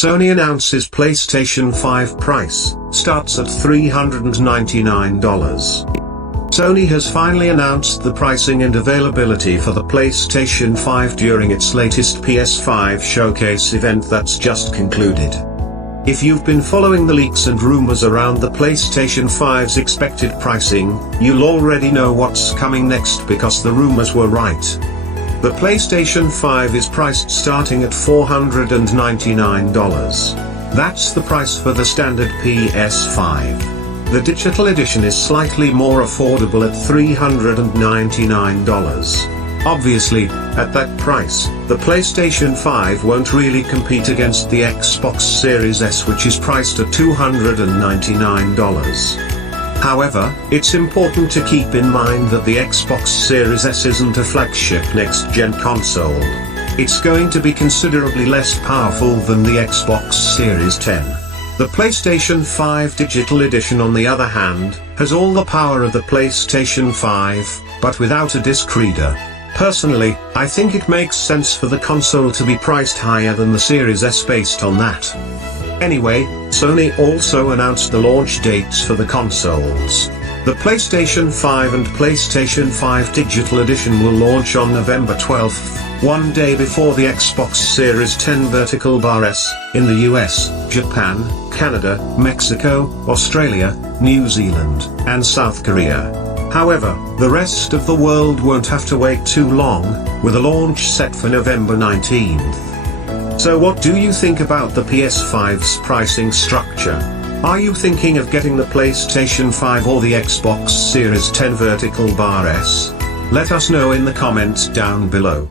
Sony announces PlayStation 5 price starts at $399. Sony has finally announced the pricing and availability for the PlayStation 5 during its latest PS5 showcase event that's just concluded. If you've been following the leaks and rumors around the PlayStation 5's expected pricing, you'll already know what's coming next because the rumors were right. The PlayStation 5 is priced starting at $499. That's the price for the standard PS5. The digital edition is slightly more affordable at $399. Obviously, at that price, the PlayStation 5 won't really compete against the Xbox Series S, which is priced at $299. However, it's important to keep in mind that the Xbox Series S isn't a flagship next-gen console. It's going to be considerably less powerful than the Xbox Series 10. The PlayStation 5 Digital Edition, on the other hand, has all the power of the PlayStation 5, but without a disc reader. Personally, I think it makes sense for the console to be priced higher than the Series S based on that. Anyway, Sony also announced the launch dates for the consoles. The PlayStation 5 and PlayStation 5 Digital Edition will launch on November 12th, one day before the Xbox Series 10 Vertical Bar S, in the US, Japan, Canada, Mexico, Australia, New Zealand, and South Korea. However, the rest of the world won't have to wait too long, with a launch set for November 19th. So what do you think about the PS5's pricing structure? Are you thinking of getting the PlayStation 5 or the Xbox Series 10 Vertical Bar S? Let us know in the comments down below.